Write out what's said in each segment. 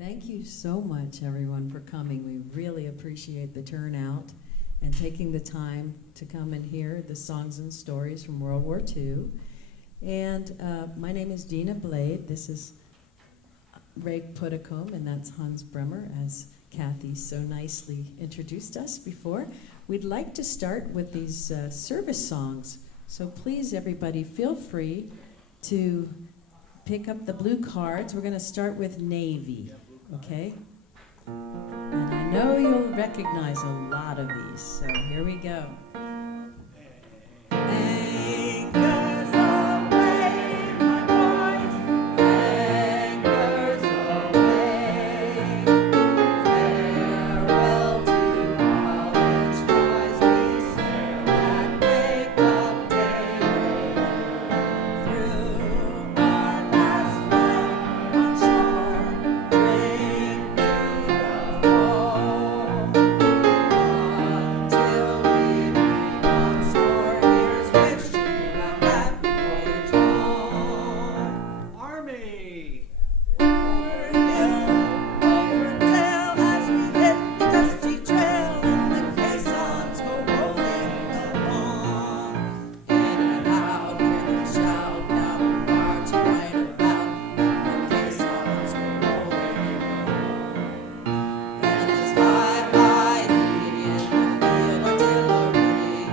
Thank you so much, everyone, for coming. We really appreciate the turnout and taking the time to come and hear the songs and stories from World War II. And my name is Dina Blade. This is Ray Puddicombe, and that's Hans Brehmer, as Kathy so nicely introduced us before. We'd like to start with these service songs. So please, everybody, feel free to pick up the blue cards. We're going to start with Navy, okay? And I know you'll recognize a lot of these, so here we go. Anchors aweigh, my boys, anchors aweigh. Farewell to college joys, we sail that break of day. Through our last night on shore, drink to the fall, until we meet once more. Here's wishing a happy voyage home. Army! Over hill, over dale, as we hit the dusty trail, and the caissons go rolling along. In and out, hear them shout, now we're marching right about, and the caissons go rolling along. And it's high, high, in the field, artillery,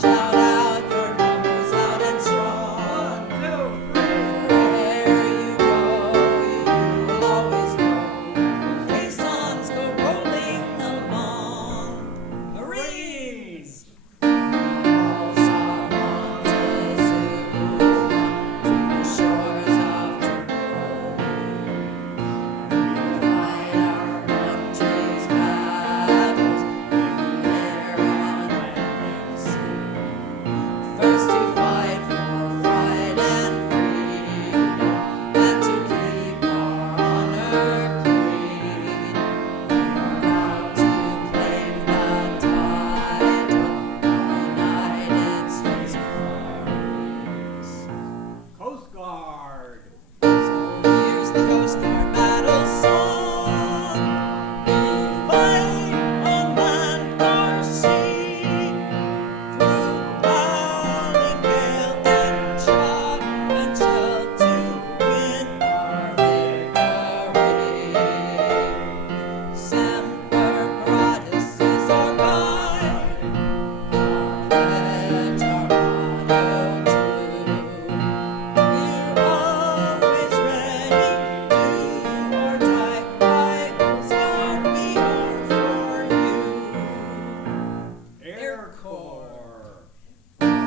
shout out your numbers loud and strong. 1, 2, 3. Wherever you go, you will always know, caissons go rolling along. Marines! All saw Montezuma to the shores of Tripoli. We fight our country's battles in the air, on land and sea. First to fight for right and freedom, and to keep our honor clean. We are proud to claim the title of United States Marines. Coast Guard! So here's the Coast Guard battle song. We fight on land or sea, through howling gale and shot and shell to win our victory. Semper Paratus is our guide, pledge our motto true. We're always ready, do or die. By Coast Guard we are for you. Air Corps! Give 'em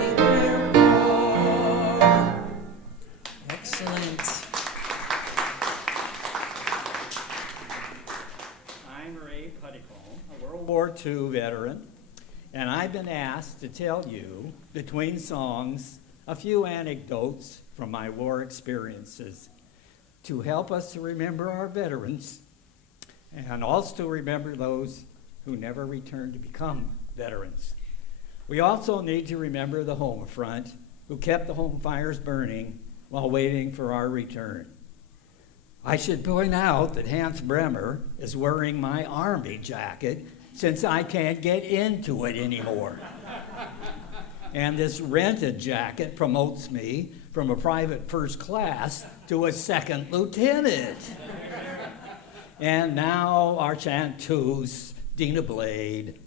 a gun now! Excellent. I'm Ray Puddicombe, a World War II veteran, and I've been asked to tell you, between songs, a few anecdotes from my war experiences to help us to remember our veterans and also to remember those who never returned to become veterans. We also need to remember the home front who kept the home fires burning while waiting for our return. I should point out that Hans Brehmer is wearing my Army jacket since I can't get into it anymore. And this rented jacket promotes me from a private first class to a second lieutenant. And now our chanteuse, Dina Blade.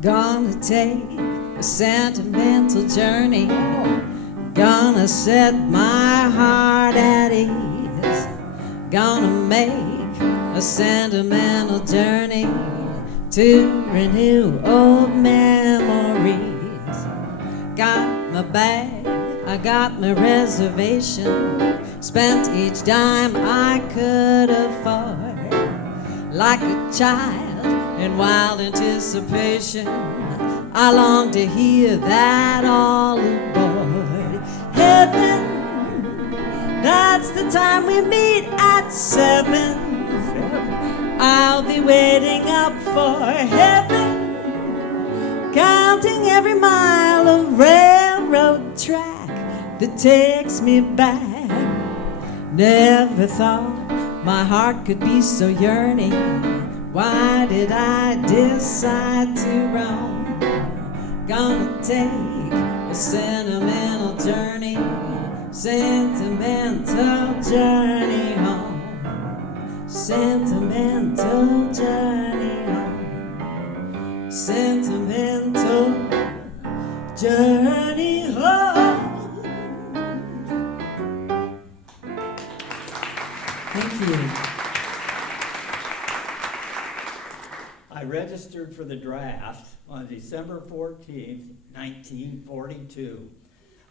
Gonna take a sentimental journey, gonna set my heart at ease, gonna make a sentimental journey to renew old memories. Got my bag, I got my reservation, spent each dime I could afford. Like a child in wild anticipation, I long to hear that all aboard. Heaven, that's the time we meet at 7. I'll be waiting up for heaven, counting every mile of railroad track that takes me back. Never thought my heart could be so yearning. Why did I decide to roam? Gonna take a sentimental journey, sentimental journey home. Sentimental journey home. Sentimental journey home. Thank you. I registered for the draft on December 14th, 1942.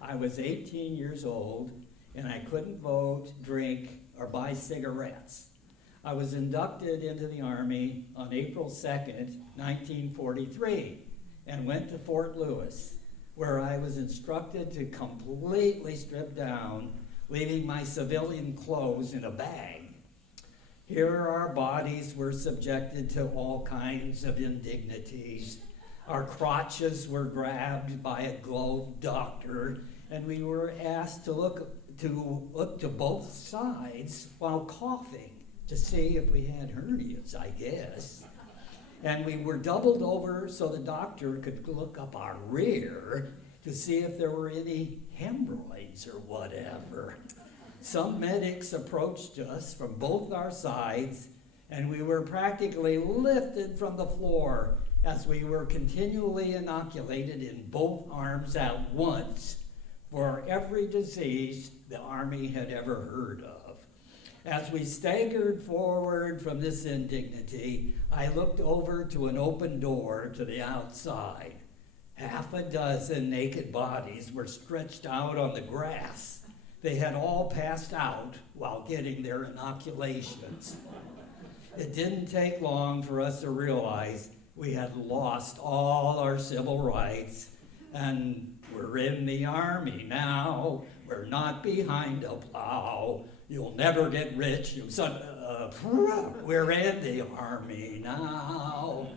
I was 18 years old, and I couldn't vote, drink, or buy cigarettes. I was inducted into the Army on April 2nd, 1943, and went to Fort Lewis, where I was instructed to completely strip down, leaving my civilian clothes in a bag. Here our bodies were subjected to all kinds of indignities. Our crotches were grabbed by a gloved doctor, and we were asked to look to both sides while coughing to see if we had hernias, I guess. And we were doubled over so the doctor could look up our rear to see if there were any hemorrhoids or whatever. Some medics approached us from both our sides, and we were practically lifted from the floor as we were continually inoculated in both arms at once for every disease the Army had ever heard of. As we staggered forward from this indignity, I looked over to an open door to the outside. Half a dozen naked bodies were stretched out on the grass. They had all passed out while getting their inoculations. It didn't take long for us to realize we had lost all our civil rights, and we're in the Army now. We're not behind a plow. You'll never get rich, you son. We're in the Army now.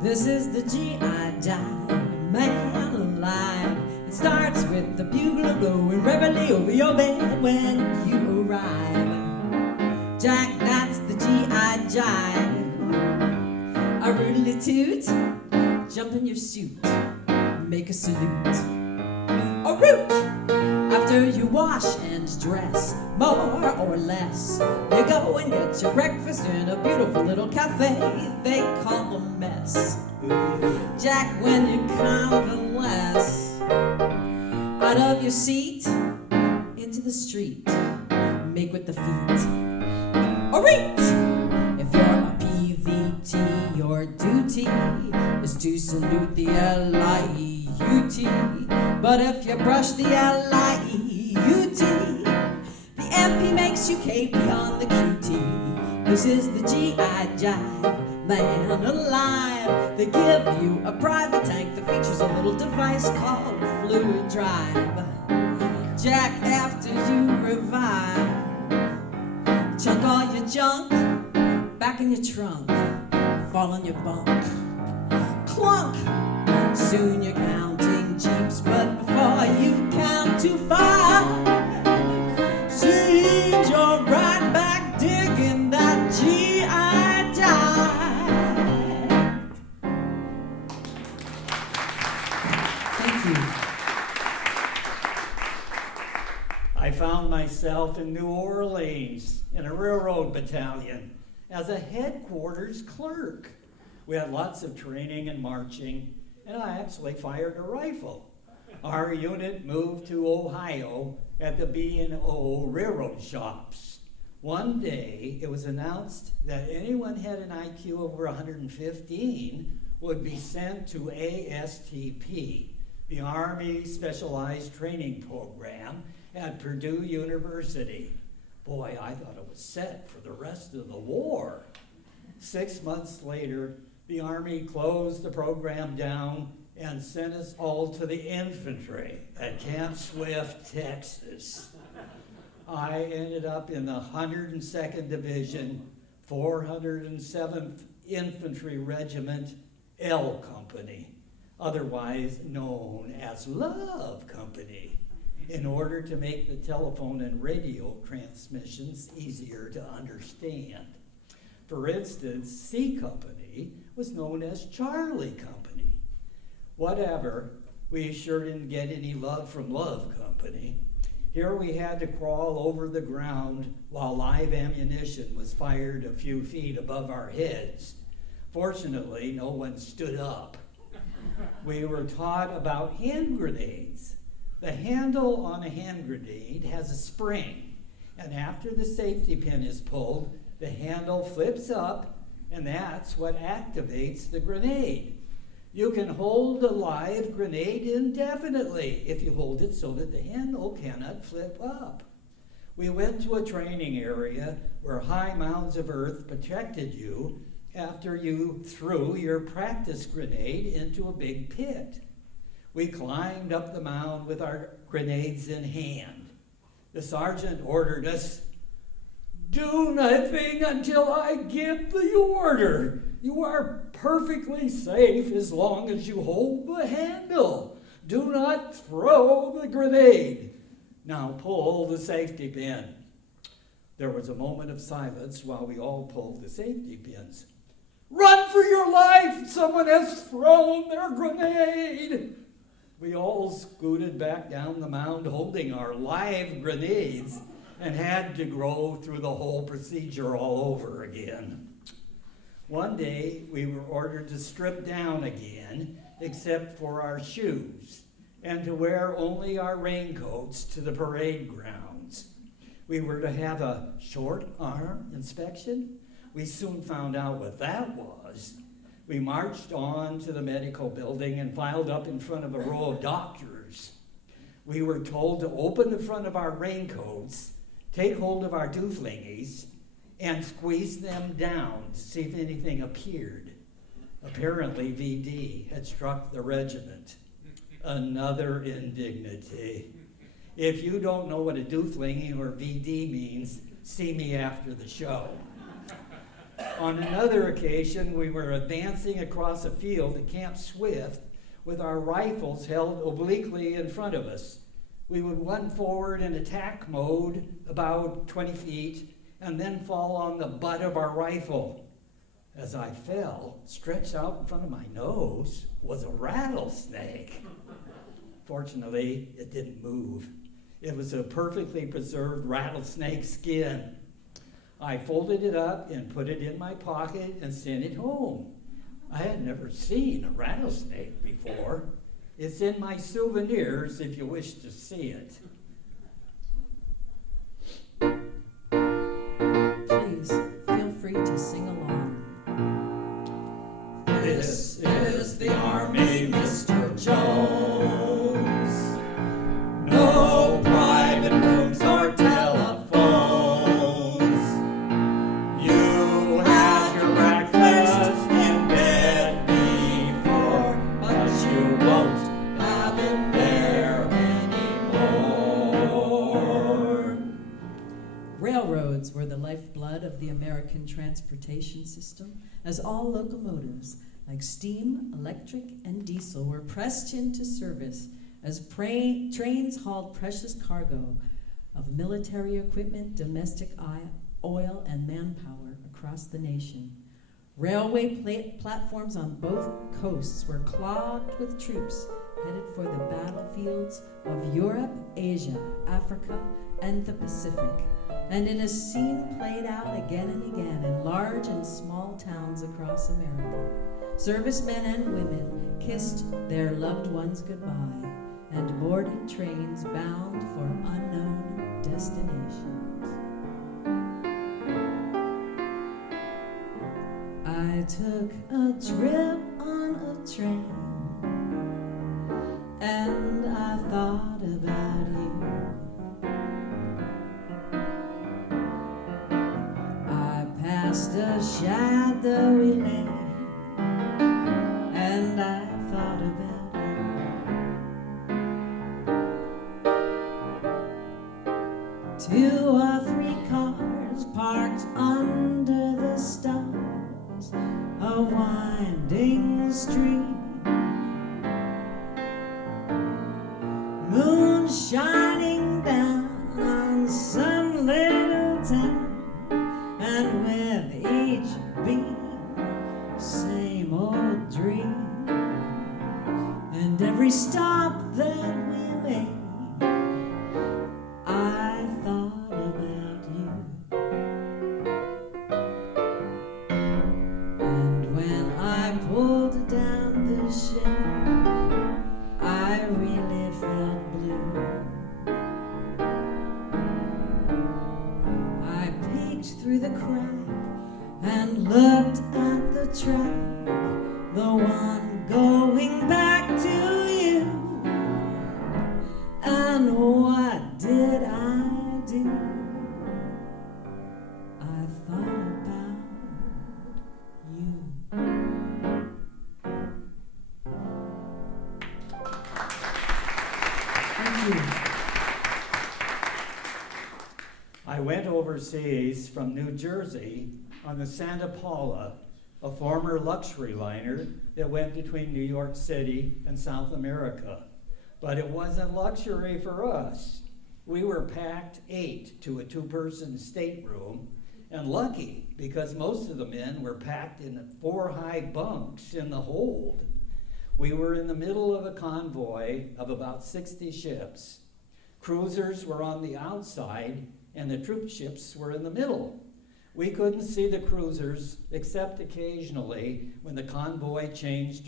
This is the G.I. Jive, man alive. It starts with the bugle blowing reverently over your bed when you arrive. Jack, that's the G.I. Jive. A roodly toot, jump in your suit, make a salute. A root! After you wash and dress, more or less, you go and get your breakfast in a beautiful little cafe they call the Mess. Jack, when you convalesce, out of your seat, into the street, make with the feet. A reet! If you're a PVT, your duty is to salute the L-I-E-U-T. But if you brush the L-I-E-U-T, the MP makes you KP on the QT. This is the G.I. Jive, man alive. They give you a private tank that features a little device called fluid drive. Jack, after you revive, chunk all your junk back in your trunk, fall on your bunk. Clunk! Soon you're counting jeeps, but before you count to 5, seems you're right back digging that G.I. Jive. Thank you. I found myself in New Orleans in a railroad battalion as a headquarters clerk. We had lots of training and marching, and I actually fired a rifle. Our unit moved to Ohio at the B&O railroad shops. One day, it was announced that anyone had an IQ over 115 would be sent to ASTP, the Army Specialized Training Program at Purdue University. Boy, I thought it was set for the rest of the war. 6 months later, the Army closed the program down and sent us all to the infantry at Camp Swift, Texas. I ended up in the 102nd Division, 407th Infantry Regiment, L Company, otherwise known as Love Company, in order to make the telephone and radio transmissions easier to understand. For instance, C Company was known as Charlie Company. Whatever, we sure didn't get any love from Love Company. Here we had to crawl over the ground while live ammunition was fired a few feet above our heads. Fortunately, no one stood up. We were taught about hand grenades. The handle on a hand grenade has a spring, and after the safety pin is pulled, the handle flips up, and that's what activates the grenade. You can hold a live grenade indefinitely if you hold it so that the handle cannot flip up. We went to a training area where high mounds of earth protected you after you threw your practice grenade into a big pit. We climbed up the mound with our grenades in hand. The sergeant ordered us, "Do nothing until I give the order. You are perfectly safe as long as you hold the handle. Do not throw the grenade. Now pull the safety pin." There was a moment of silence while we all pulled the safety pins. "Run for your life! Someone has thrown their grenade!" We all scooted back down the mound holding our live grenades and had to go through the whole procedure all over again. One day, we were ordered to strip down again, except for our shoes, and to wear only our raincoats to the parade grounds. We were to have a short arm inspection. We soon found out what that was. We marched on to the medical building and filed up in front of a row of doctors. We were told to open the front of our raincoats, take hold of our dooflingies, and squeeze them down to see if anything appeared. Apparently, VD had struck the regiment. Another indignity. If you don't know what a dooflingy or VD means, see me after the show. On another occasion, we were advancing across a field at Camp Swift with our rifles held obliquely in front of us. We would run forward in attack mode about 20 feet and then fall on the butt of our rifle. As I fell, stretched out in front of my nose was a rattlesnake. Fortunately, it didn't move. It was a perfectly preserved rattlesnake skin. I folded it up and put it in my pocket and sent it home. I had never seen a rattlesnake before. It's in my souvenirs if you wish to see it. Please feel free to sing along. This is the Army, Mr. Jones. No private rooms or telephones. You had your breakfast in bed before, but you won't have it there anymore. Railroads were the lifeblood of the American transportation system, as all locomotives, like steam, electric, and diesel, were pressed into service as trains hauled precious cargo of military equipment, domestic oil, and manpower across the nation. Railway platforms on both coasts were clogged with troops headed for the battlefields of Europe, Asia, Africa, and the Pacific, and in a scene played out again and again in large and small towns across America. Servicemen and women kissed their loved ones goodbye, and boarded trains bound for unknown destinations. I took a trip on a train, and I thought about you. I passed a shadowy lane, and I thought about you. 2 or 3 cars parked under the stars, a winding street. Moon shining down on some little town, and with each beat, same old dream. And every stop that we made, I thought about you. And when I pulled down the shade, I really felt blue. I peeked through the crack and looked at the track, the one going back to you. And what did I do? I thought about you. Thank you. I went overseas from New Jersey on the Santa Paula, a former luxury liner that went between New York City and South America. But it wasn't luxury for us. We were packed 8 to a 2-person stateroom, and lucky because most of the men were packed in 4 high bunks in the hold. We were in the middle of a convoy of about 60 ships. Cruisers were on the outside, and the troop ships were in the middle. We couldn't see the cruisers except occasionally when the convoy changed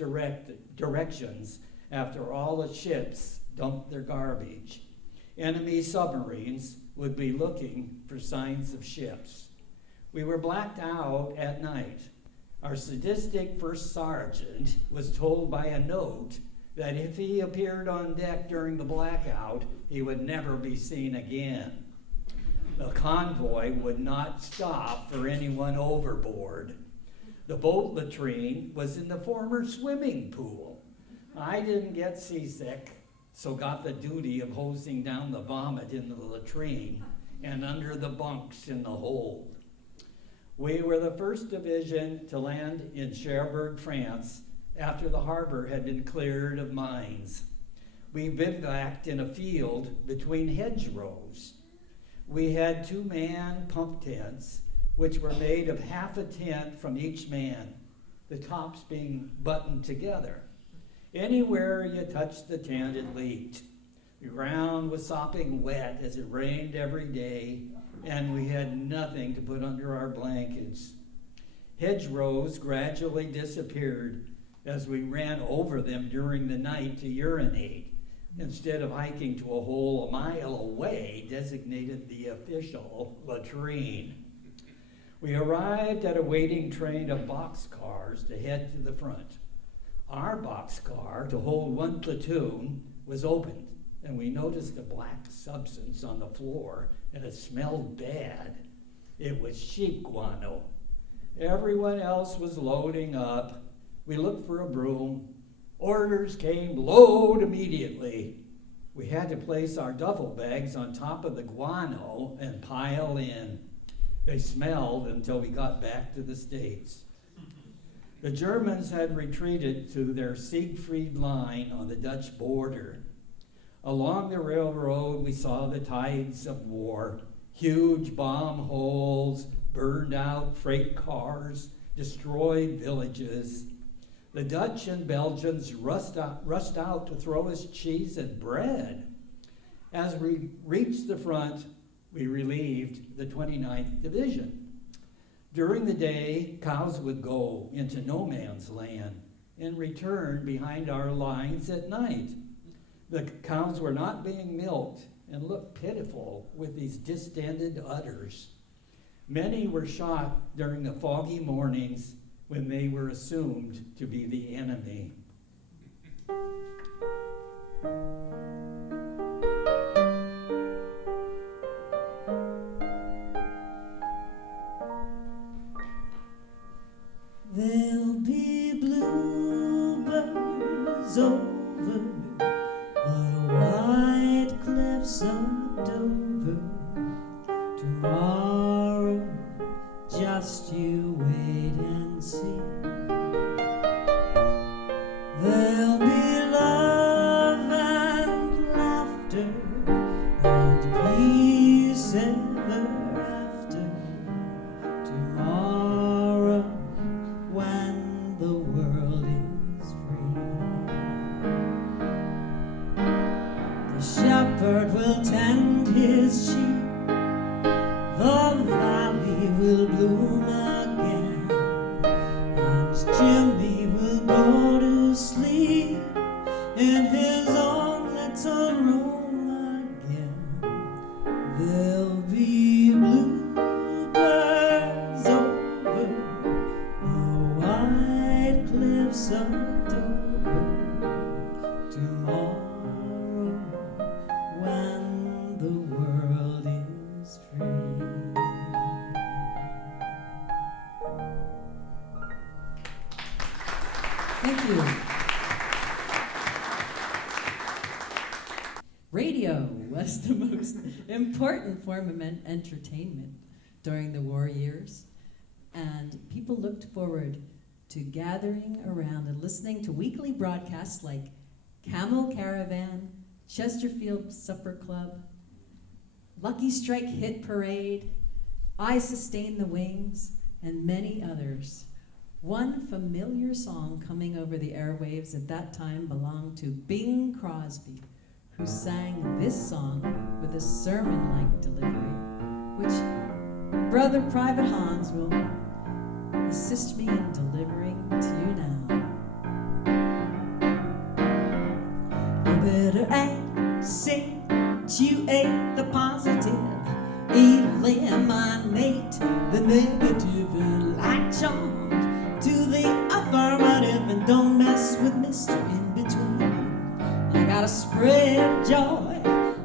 directions after all the ships dumped their garbage. Enemy submarines would be looking for signs of ships. We were blacked out at night. Our sadistic first sergeant was told by a note that if he appeared on deck during the blackout, he would never be seen again. The convoy would not stop for anyone overboard. The boat latrine was in the former swimming pool. I didn't get seasick, so got the duty of hosing down the vomit in the latrine and under the bunks in the hold. We were the first division to land in Cherbourg, France, after the harbor had been cleared of mines. We bivouacked in a field between hedgerows. We had 2-man pump tents, which were made of half a tent from each man, the tops being buttoned together. Anywhere you touched the tent, it leaked. The ground was sopping wet as it rained every day, and we had nothing to put under our blankets. Hedgerows gradually disappeared as we ran over them during the night to urinate, instead of hiking to a hole a mile away, designated the official latrine. We arrived at a waiting train of boxcars to head to the front. Our boxcar, to hold 1 platoon, was opened, and we noticed a black substance on the floor, and it smelled bad. It was sheep guano. Everyone else was loading up. We looked for a broom. Orders came, load immediately. We had to place our duffel bags on top of the guano and pile in. They smelled until we got back to the States. The Germans had retreated to their Siegfried line on the Dutch border. Along the railroad, we saw the tides of war, huge bomb holes, burned out freight cars, destroyed villages. The Dutch and Belgians rushed out to throw us cheese and bread. As we reached the front, we relieved the 29th Division. During the day, cows would go into no man's land and return behind our lines at night. The cows were not being milked and looked pitiful with these distended udders. Many were shot during the foggy mornings when they were assumed to be the enemy. There'll be bluebirds over the white cliffs of Dover. Tomorrow, just you wait and see. There'll be love and laughter and peace ever after. Tomorrow, when the world is free. The shepherd will tend his sheep, the valley will bloom again, and Jimmy will go to sleep in his own little room again. There'll be bluebirds over the white cliffs of Dover. Tomorrow, when the world is free. Thank you. Radio was the most important form of entertainment during the war years, and people looked forward to gathering around and listening to weekly broadcasts like Camel Caravan, Chesterfield Supper Club, Lucky Strike Hit Parade, I Sustain the Wings, and many others. One familiar song coming over the airwaves at that time belonged to Bing Crosby, who sang this song with a sermon-like delivery, which Brother Private Hans will assist me in delivering to you now. You better accentuate the positive, eliminate the negative, and latch on to the affirmative, and don't mess with Mr. In Between. You gotta spread joy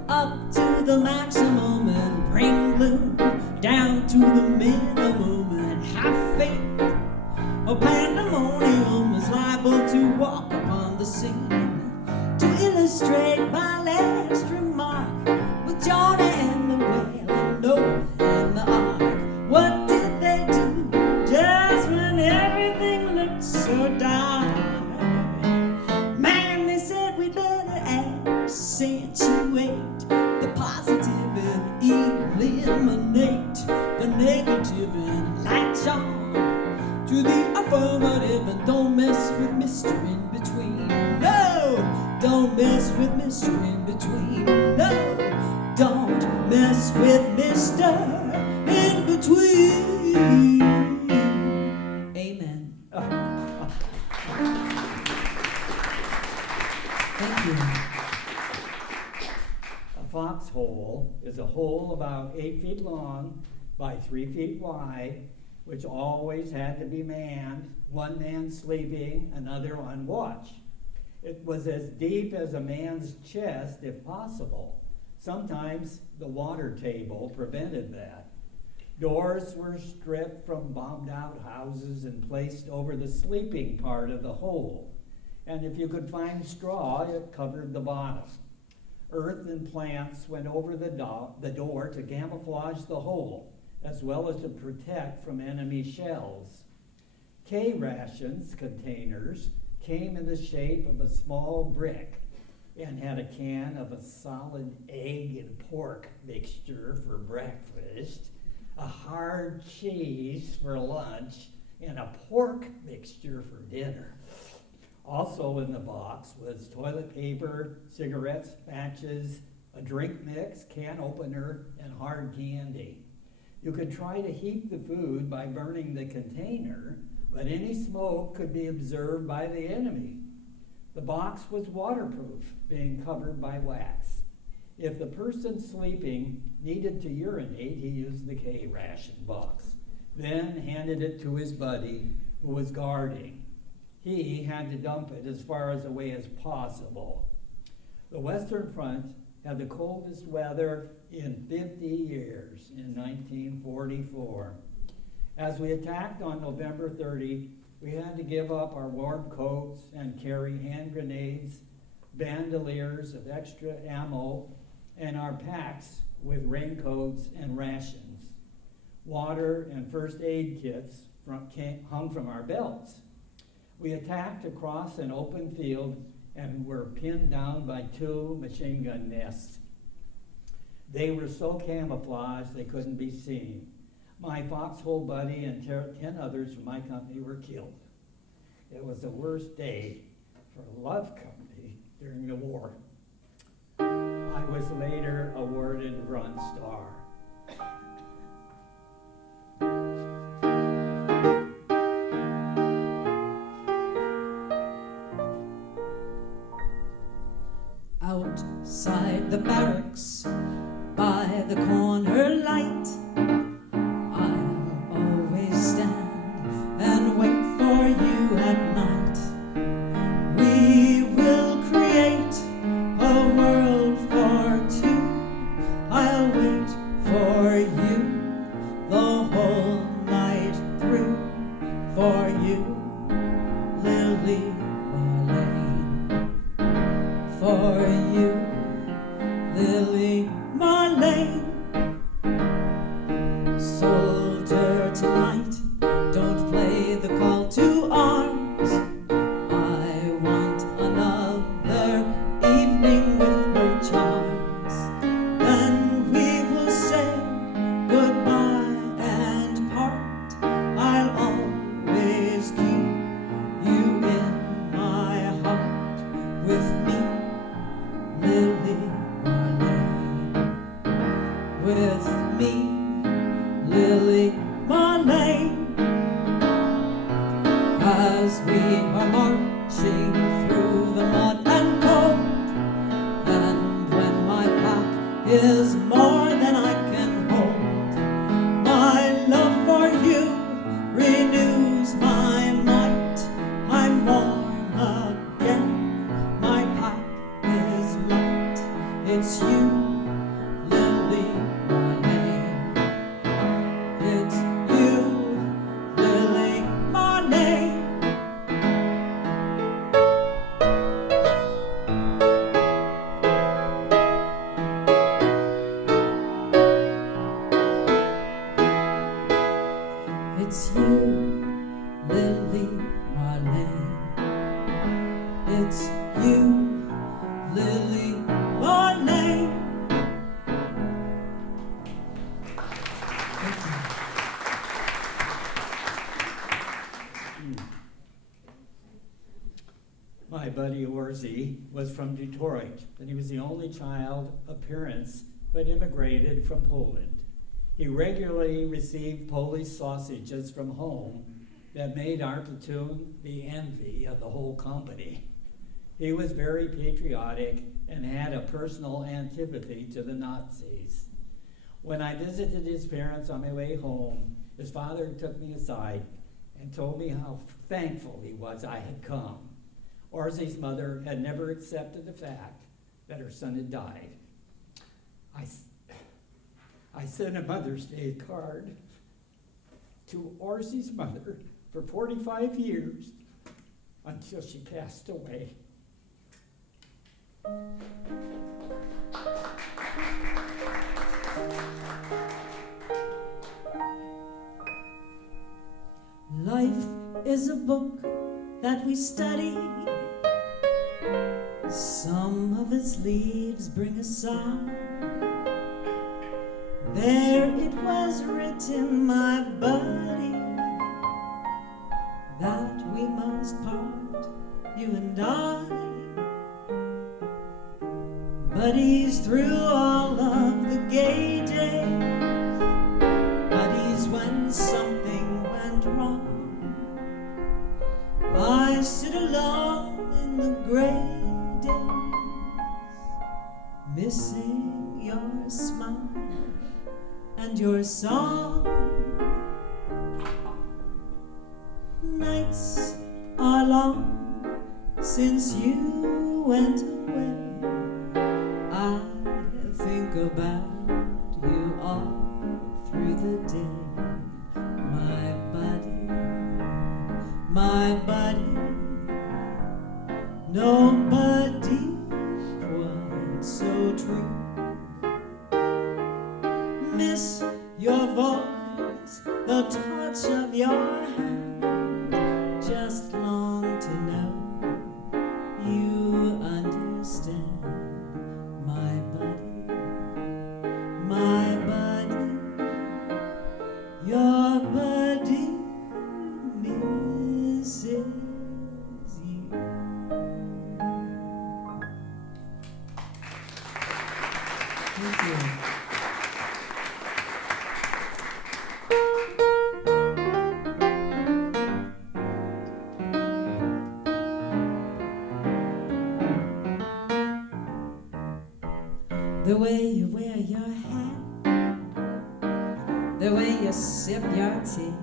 up to the maximum and bring gloom down to the minimum, and have faith. A pandemonium is liable to walk upon the scene. To illustrate my last remark, with Jonah and the whale and Noah and the ark, what did they do just when everything looked so dark? Man, they said we better accentuate the positive and eliminate the negative, and latch on to the affirmative, and don't mess with Mr. In Between. No, don't mess with Mr. In Between. No, don't mess with Mr. In Between. Amen. Thank you. A foxhole is a hole about 8 feet long by 3 feet wide, which always had to be manned, one man sleeping, another on watch. It was as deep as a man's chest if possible. Sometimes the water table prevented that. Doors were stripped from bombed out houses and placed over the sleeping part of the hole. And if you could find straw, it covered the bottom. Earth and plants went over the door to camouflage the hole, as well as to protect from enemy shells. K-rations containers came in the shape of a small brick and had a can of a solid egg and pork mixture for breakfast, a hard cheese for lunch, and a pork mixture for dinner. Also in the box was toilet paper, cigarettes, matches, a drink mix, can opener, and hard candy. You could try to heat the food by burning the container, but any smoke could be observed by the enemy. The box was waterproof, being covered by wax. If the person sleeping needed to urinate, he used the K-ration box, then handed it to his buddy who was guarding. He had to dump it as far away as possible. The Western Front had the coldest weather in 50 years in 1944. As we attacked on November 30, we had to give up our warm coats and carry hand grenades, bandoliers of extra ammo, and our packs with raincoats and rations. Water and first aid kits hung from our belts. We attacked across an open field and were pinned down by 2 machine gun nests. They were so camouflaged they couldn't be seen. My foxhole buddy and 10 others from my company were killed. It was the worst day for a love company during the war. I was later awarded a Bronze Star. Outside the barracks, by the corner light, I'll always stand and wait for you at night. We will create a world for two. I'll wait for you the whole night through. For you, Lily Marlene. For you, Lily Marlene. Soldier tonight, don't play the call to arms. I want another evening with her charms. Then we will say goodbye and part. I'll always keep you in my heart with me, Lily Marlene. With me, Lily Marlene. As we are marching through the mud and cold, and when my pack is more than I can hold, my love for you renews my might. I'm born again, my pack is light. It's you, Lily Marlene. It's you, Lily Marlene. It's you, Lily Marlene. It's you, Lily Marlene. My buddy Orzi was from Detroit, and he was the only child of parents who had immigrated from Poland. He regularly received Polish sausages from home that made our platoon the envy of the whole company. He was very patriotic and had a personal antipathy to the Nazis. When I visited his parents on my way home, his father took me aside and told me how thankful he was I had come. Orzi's mother had never accepted the fact that her son had died. I sent a Mother's Day card to Orzi's mother for 45 years until she passed away. Life is a book that we study. Some of its leaves bring a sigh. There it was written, my buddy, that we must part, you and I. Buddies through all of the gay days, buddies when something went wrong. I sit alone in the gray sun and your song. Nights are long since you went away. I think about you all through the day. My buddy, nobody quite so true. Miss your voice, the touch of your hand. Just long to know you understand. My buddy, your buddy misses you. Thank you. The way you wear your hat, the way you sip your tea,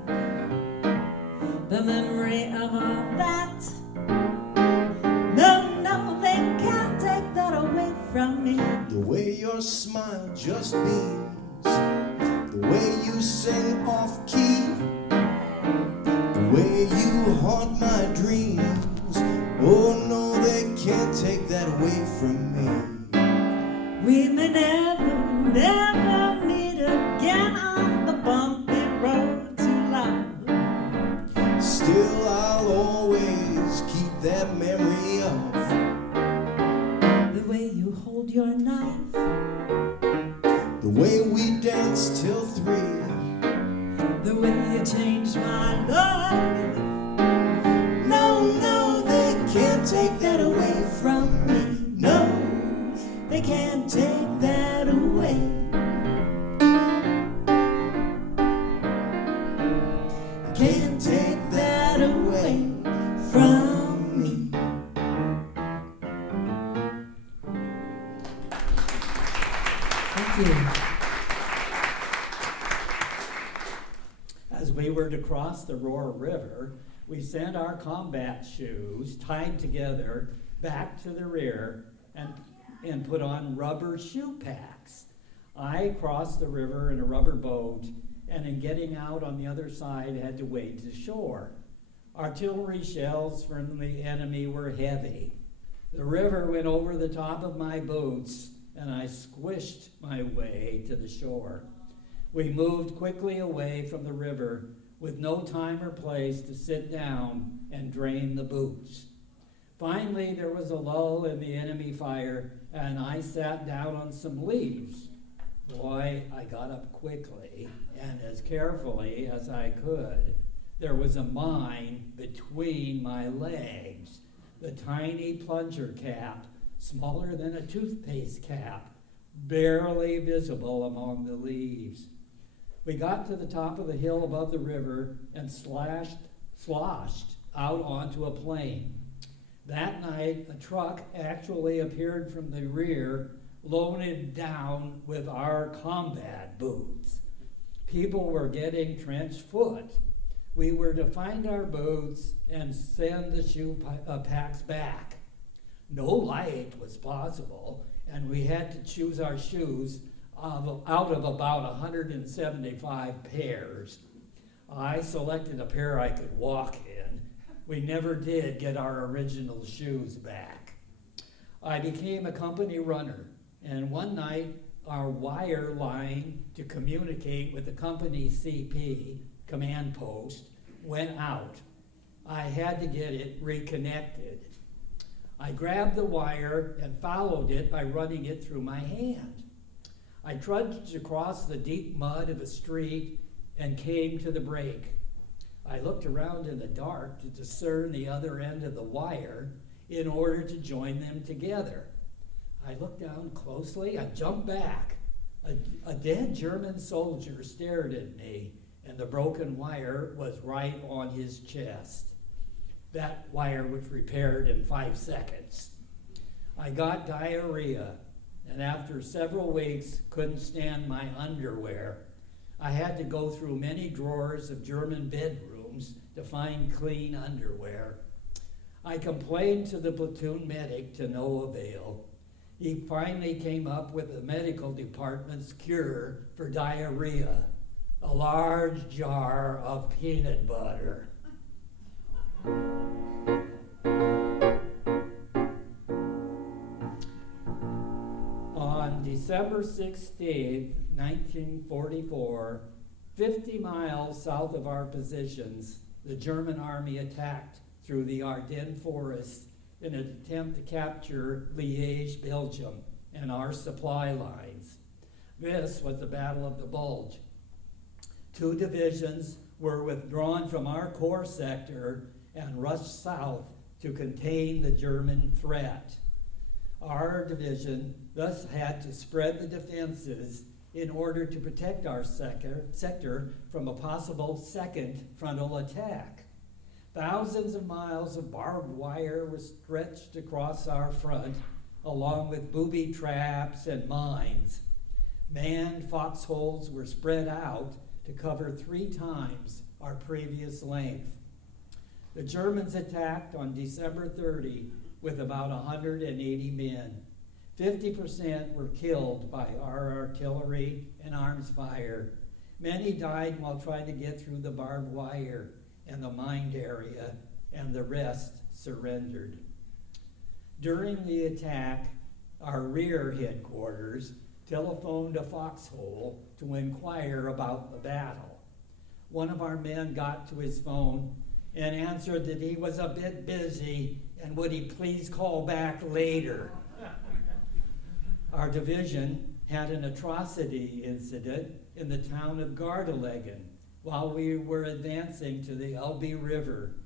the memory of all that. No, they can't take that away from me. The way your smile just beams, the way you sing off key, the way you haunt my dreams. Oh no, they can't take that away from me. We may never meet again on the bumpy road to love. Still, I'll always keep that memory of the way you hold your knife, the way we danced till 3, the way you changed my life. No, they can't take that away from me. No, they can't take that away. Can't take that away from me. Thank you. As we were to cross the Roar River, we sent our combat shoes tied together back to the rear and put on rubber shoe packs. I crossed the river in a rubber boat, and in getting out on the other side had to wade to shore. Artillery shells from the enemy were heavy. The river went over the top of my boots, and I squished my way to the shore. We moved quickly away from the river with no time or place to sit down and drain the boots. Finally, there was a lull in the enemy fire, and I sat down on some leaves. Boy, I got up quickly and as carefully as I could. There was a mine between my legs, the tiny plunger cap, smaller than a toothpaste cap, barely visible among the leaves. We got to the top of the hill above the river and sloshed out onto a plain. That night, a truck actually appeared from the rear, loaded down with our combat boots. People were getting trench foot. We were to find our boots and send the shoe packs back. No light was possible, and we had to choose our shoes out of about 175 pairs. I selected a pair I could walk in. We never did get our original shoes back. I became a company runner, and one night our wire line to communicate with the company CP, command post, went out. I had to get it reconnected. I grabbed the wire and followed it by running it through my hand. I trudged across the deep mud of a street and came to the break. I looked around in the dark to discern the other end of the wire in order to join them together. I looked down closely, I jumped back. A dead German soldier stared at me, and the broken wire was right on his chest. That wire was repaired in 5 seconds. I got diarrhea and after several weeks couldn't stand my underwear. I had to go through many drawers of German bedrooms to find clean underwear. I complained to the platoon medic to no avail. He finally came up with the medical department's cure for diarrhea, a large jar of peanut butter. On December 16, 1944, 50 miles south of our positions, the German army attacked through the Ardennes forests in an attempt to capture Liège, Belgium, and our supply lines. This was the Battle of the Bulge. 2 divisions were withdrawn from our core sector and rushed south to contain the German threat. Our division thus had to spread the defenses in order to protect our sector from a possible second frontal attack. Thousands of miles of barbed wire were stretched across our front, along with booby traps and mines. Manned foxholes were spread out to cover 3 times our previous length. The Germans attacked on December 30 with about 180 men. 50% were killed by our artillery and arms fire. Many died while trying to get through the barbed wire and the mined area, and the rest surrendered. During the attack, our rear headquarters telephoned a foxhole to inquire about the battle. One of our men got to his phone and answered that he was a bit busy and would he please call back later. Our division had an atrocity incident in the town of Gardelegen while we were advancing to the Elbe River.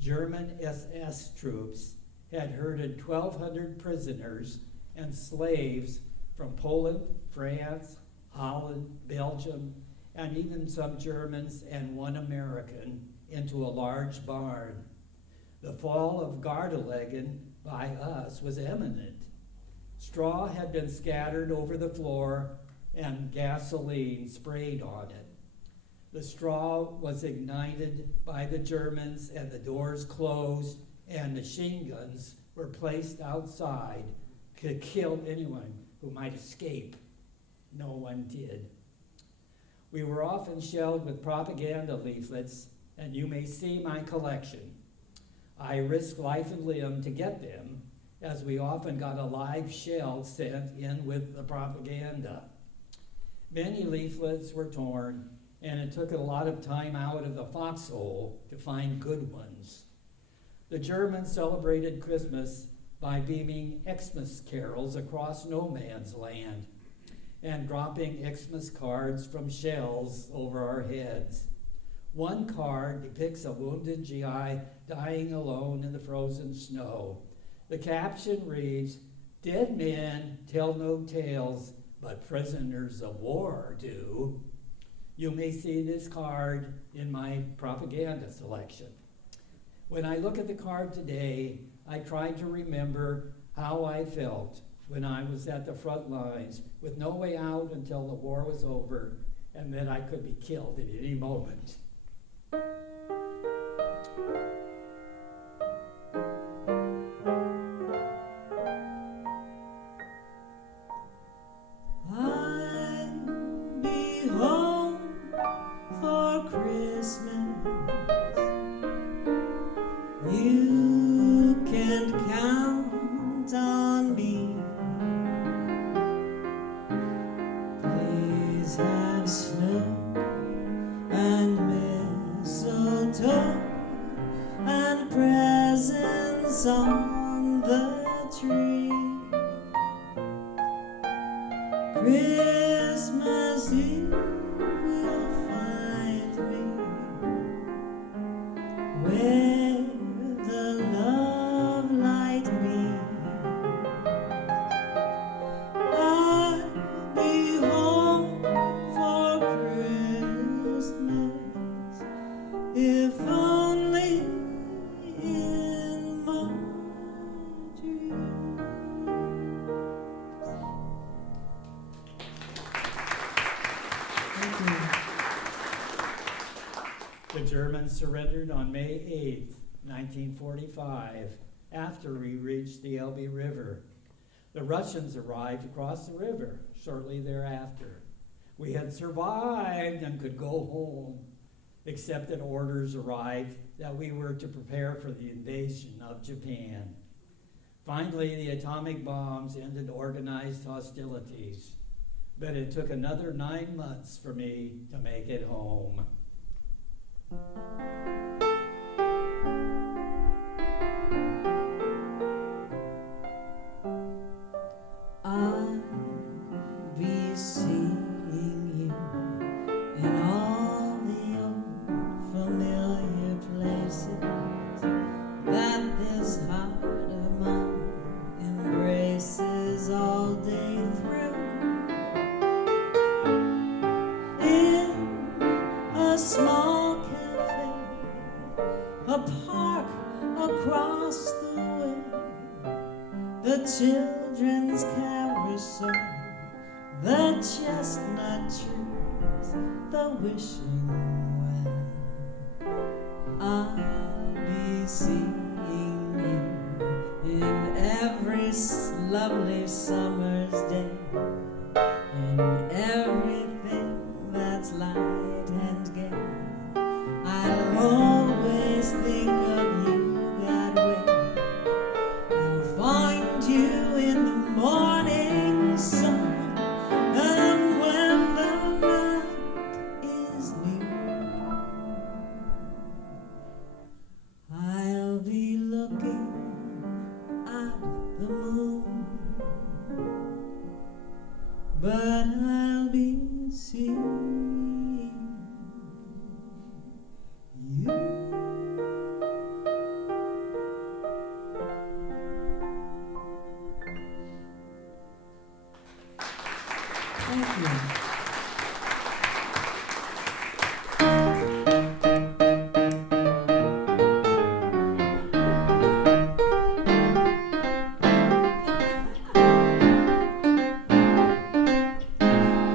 German SS troops had herded 1,200 prisoners and slaves from Poland, France, Holland, Belgium, and even some Germans and 1 American into a large barn. The fall of Gardelegen by us was imminent. Straw had been scattered over the floor and gasoline sprayed on it. The straw was ignited by the Germans and the doors closed and machine guns were placed outside to kill anyone who might escape. No one did. We were often shelled with propaganda leaflets, and you may see my collection. I risked life and limb to get them, as we often got a live shell sent in with the propaganda. Many leaflets were torn, and it took a lot of time out of the foxhole to find good ones. The Germans celebrated Christmas by beaming Xmas carols across no man's land and dropping Xmas cards from shells over our heads. One card depicts a wounded GI dying alone in the frozen snow. The caption reads, "Dead men tell no tales, but prisoners of war do." You may see this card in my propaganda selection. When I look at the card today, I try to remember how I felt when I was at the front lines with no way out until the war was over, and then I could be killed at any moment. I'll be home for Christmas. You can count on me. Please have snow and mistletoe and presents on the tree. Christmas Eve will find me where the love light beams. I'll be home for Christmas, if only in my dreams. you. The Germans surrendered on May 8th, 1945, after we reached the Elbe River. The Russians arrived across the river shortly thereafter. We had survived and could go home, except that orders arrived that we were to prepare for the invasion of Japan. Finally, the atomic bombs ended organized hostilities, but it took another 9 months for me to make it home. I'll be seeing you in all the old familiar places that this heart of mine embraces all day through. In a small cafe, a park across the way, the children's carousel, the chestnut trees, the wishing well. I'll be seeing you in every lovely summer's day, in everything that's light and gay. I'll always think of you that way. I'll find you in the morning sun, and when the night is new, I'll be looking at the moon, but I'll be seeing you. Thank you.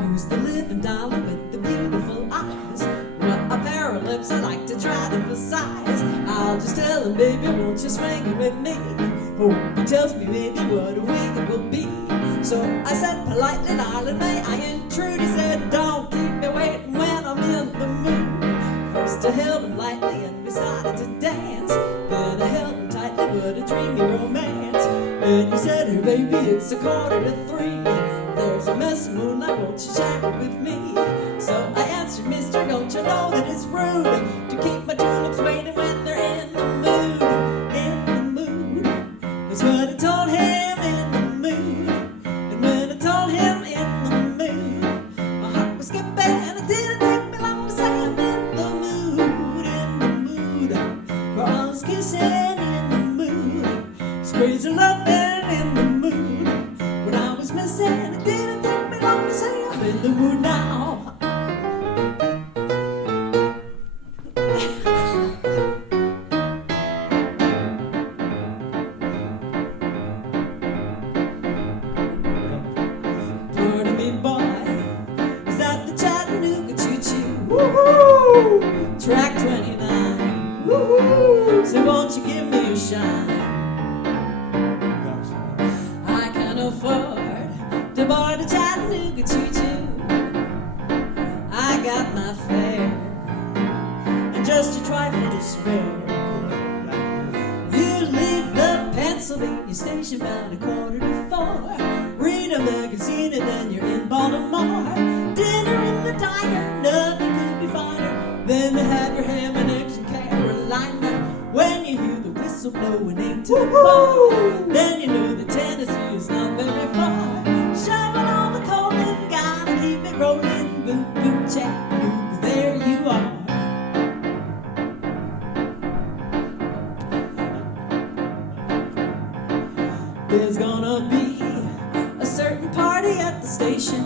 Who's the living dollar with the beautiful eyes? What a pair of lips I like to try to emphasize. I'll just tell him, baby, won't you swing it with me? Hope he tells me maybe what a week it will be. So I said politely, darling, may I intrude? He said, don't keep me waiting when I'm in the mood. First I held him lightly and we started to dance. Then I held him tightly, what a dreamy romance. Then he said, hey baby, it's 2:45. There's a mess of moonlight, won't you share it with me? So I answered, mister, don't you know that it's rude to keep my tulips waiting when they're in the mood? In the mood. That's what I told him, in the mood. And when I told him in the mood, my heart was skipping and it didn't take me long to say I'm in the mood. In the mood. For all this kissing in the mood. It's crazy loving in the mood. When I was missing, it didn't take me long to say I'm in the mood now. Pardon me, boy, is that the Chattanooga choo-choo? Woo-hoo! Track 29. Woo-hoo! So won't you give me a shine? I can afford to board the Chattanooga choo-choo. I got my fare and just a trifle to spare. You leave the Pennsylvania station about 3:45. Read a magazine and then you're in Baltimore. Dinner in the diner, nothing could be finer than to have your ham and eggs in Carolina. When you hear the whistle blowing into the bar, then you know that Tennessee is not very far. Shoving all the coal and gotta keep it rolling. Boot, boot, Chattanooga, there you are. There's gonna be a certain party at the station,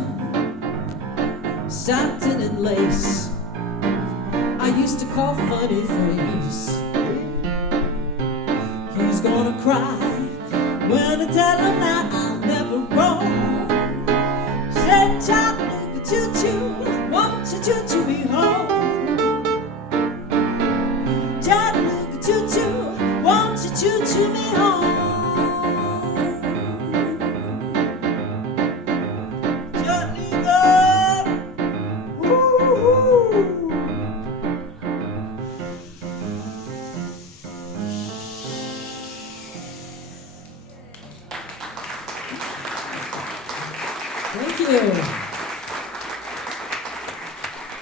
satin and lace. I used to call funny face. He's gonna cry when I tell him that I'll never roam. Said Chattanooga choo-choo, won't you you to me home? Chattanooga choo-choo, won't you choo-choo me home? Chattanooga, woo-hoo. Thank you.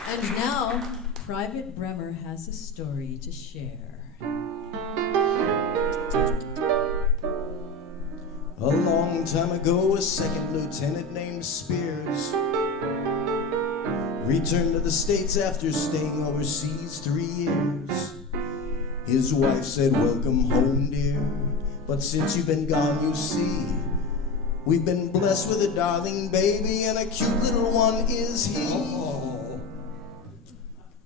And now, Private Brehmer has a story to share. A long time ago, a second lieutenant named Spears returned to the States after staying overseas 3 years. His wife said, "Welcome home, dear, but since you've been gone, you see, we've been blessed with a darling baby, and a cute little one is he." Oh.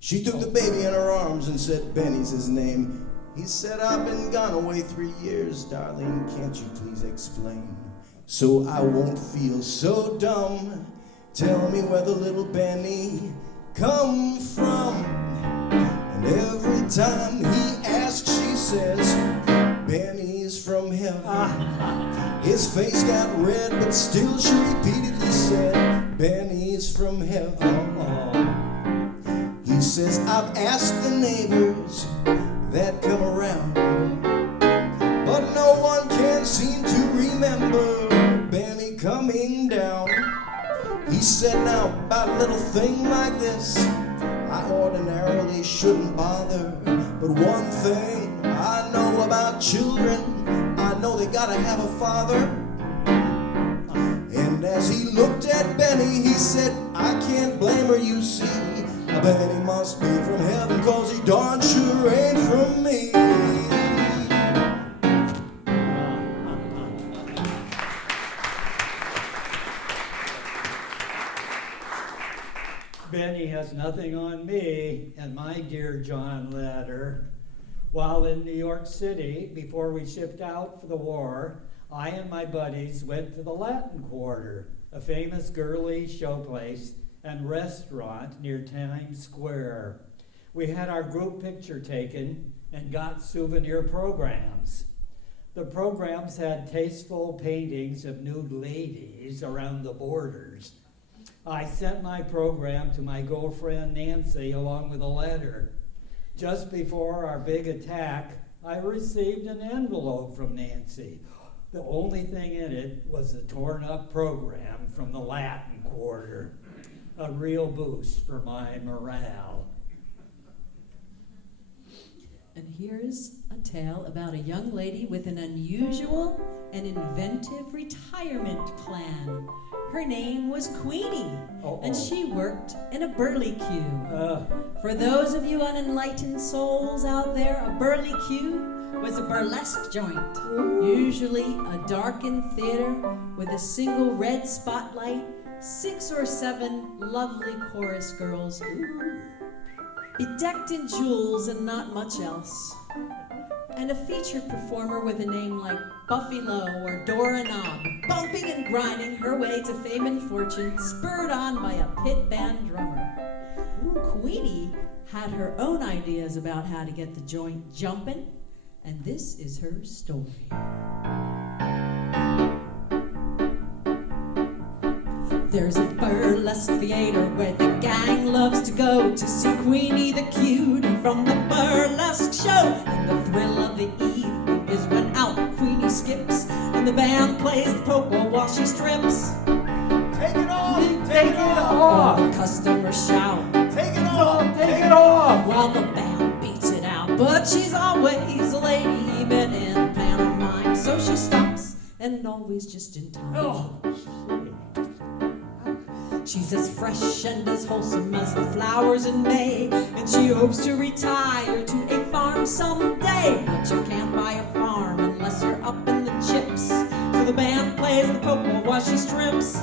She took the baby in her arms and said, "Benny's his name." He said, "I've been gone away 3 years, darling, can't you please explain? So I won't feel so dumb. Tell me where the little Benny come from." And every time he asks, she says, "Benny's from heaven." His face got red, but still she repeatedly said, "Benny's from heaven." He says, "I've asked the neighbors that come around, but no one can seem to remember Benny coming down." He said, "Now, about a little thing like this, I ordinarily shouldn't bother, but one thing I know about children, I know they gotta have a father." And as he looked at Benny, he said, "I can't blame her, you see. Benny must be from heaven, 'cause he darn sure ain't from me." Benny has nothing on me and my dear John Ladder. While in New York City, before we shipped out for the war, I and my buddies went to the Latin Quarter, a famous girly showplace and restaurant near Times Square. We had our group picture taken and got souvenir programs. The programs had tasteful paintings of nude ladies around the borders. I sent my program to my girlfriend Nancy along with a letter. Just before our big attack, I received an envelope from Nancy. The only thing in it was a torn up program from the Latin Quarter. A real boost for my morale. And here's a tale about a young lady with an unusual and inventive retirement plan. Her name was Queenie, and she worked in a burley-cue. For those of you unenlightened souls out there, a burley-cue was a burlesque joint, usually a darkened theater with a single red spotlight, 6 or 7 lovely chorus girls, bedecked in jewels and not much else, and a featured performer with a name like Buffy Lowe or Dora Knob, bumping and grinding her way to fame and fortune, spurred on by a pit band drummer. Queenie had her own ideas about how to get the joint jumping, and this is her story. There's a burlesque theater where the gang loves to go to see Queenie the cute from the burlesque show. And the thrill of the evening is when out Queenie skips and the band plays the polka while she strips. Take it off! Take it off! All the customers shout, Take it off! Take it off! while the band beats it out. But she's always a lady, even in pantomime, so she stops and always just in time. Oh, She's as fresh and as wholesome as the flowers in May, and she hopes to retire to a farm someday. But you can't buy a farm unless you're up in the chips, so the band plays the polka while she strips.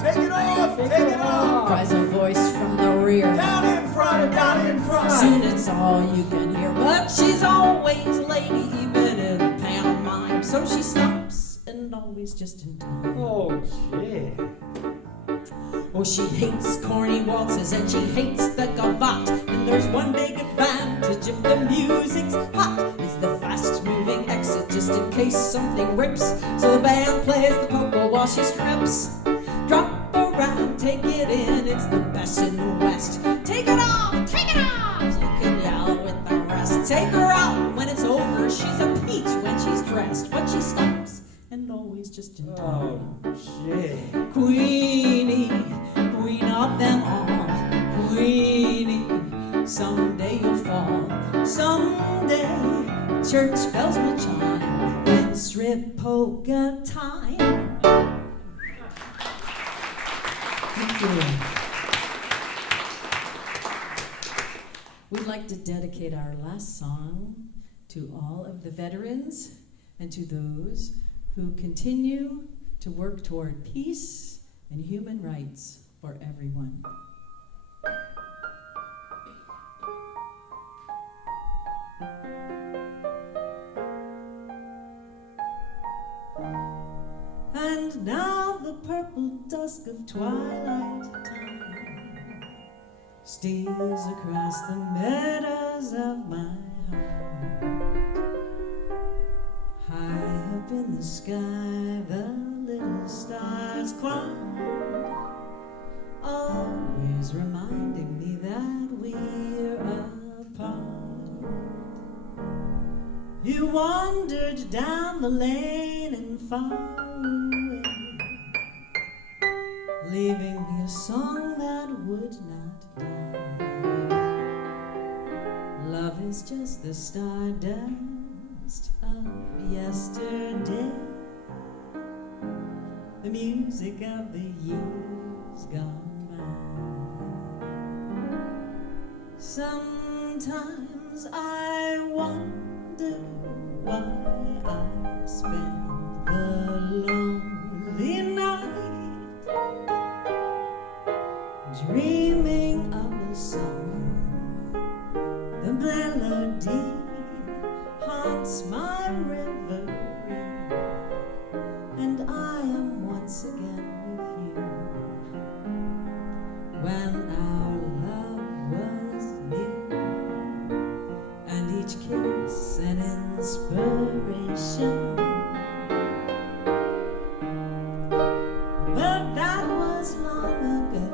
Take it off! Take it off! Cries a voice from the rear. Down in front! Down in front! Soon it's all you can hear, but she's always a lady, even in pantomime, so she stops and always just in time. oh, shit. Oh, she hates corny waltzes and she hates the gavotte. And there's one big advantage if the music's hot, is the fast-moving exit just in case something rips. So the band plays the polka while she strips. Drop around, take it in, it's the best in the West. Take it off, take it off, you can yell with the rest. Take her out when it's over, she's a peach when she's dressed. But she stops and always just in time. Oh, shit. Queenie, queen of them all, Queenie, someday you'll fall. Someday church bells will chime in strip polka time. Thank you. We'd like to dedicate our last song to all of the veterans and to those who continue to work toward peace and human rights for everyone. And now the purple dusk of twilight time steals across the meadows of my heart. High up in the sky, the little stars climb, always reminding me that we're apart. You wandered down the lane and far away, leaving me a song that would not die. Love is just the stardust of yesterday, the music of the years gone by. Sometimes I wonder why I spend the lonely night dreaming of a song. The melody haunts my reverie, and I am once again with you. When our love was new, and each kiss an inspiration. But that was long ago.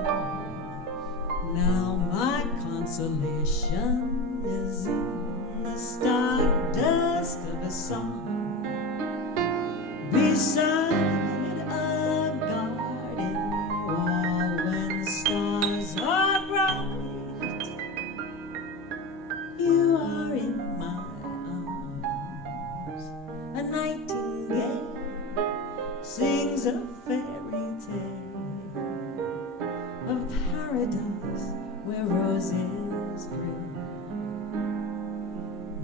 Now my consolation is in the stardust of a song beside a garden wall. When stars are bright, you are in my arms. A nightingale sings a fairy tale of paradise where roses grow.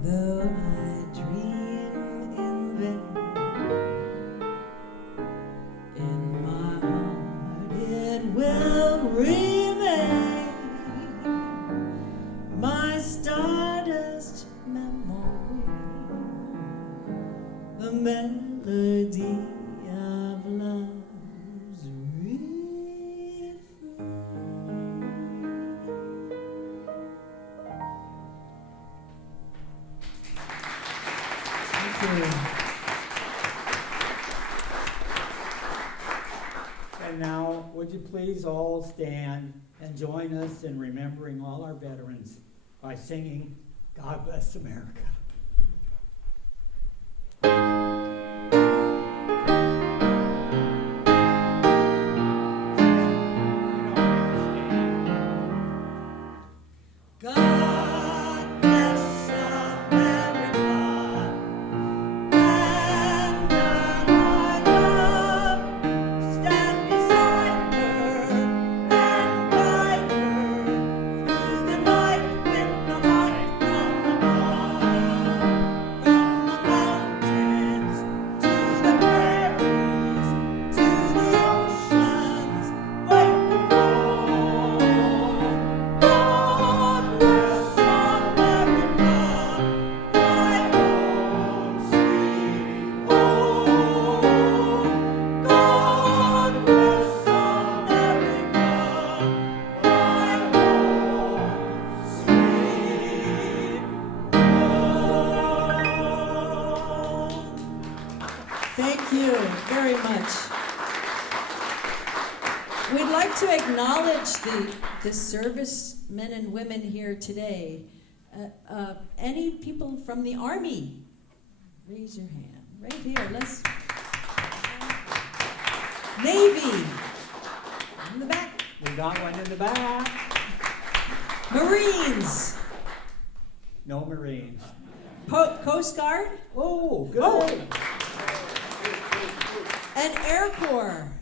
Though I dream in vain, in my heart it will remain, my stardust memory, the melody of love's refrain. Thank you. And now, would you please all stand and join us in remembering all our veterans by singing God Bless America. God bless America, and God my love, stand beside her and guide her through the night with the light from above. very much. We'd like to acknowledge the servicemen and women here today. Any people from the Army? Raise your hand. Right here. Let's. Navy. In the back. We got one in the back. Marines. No Marines. Coast Guard. Oh, good. Oh. And Air Corps.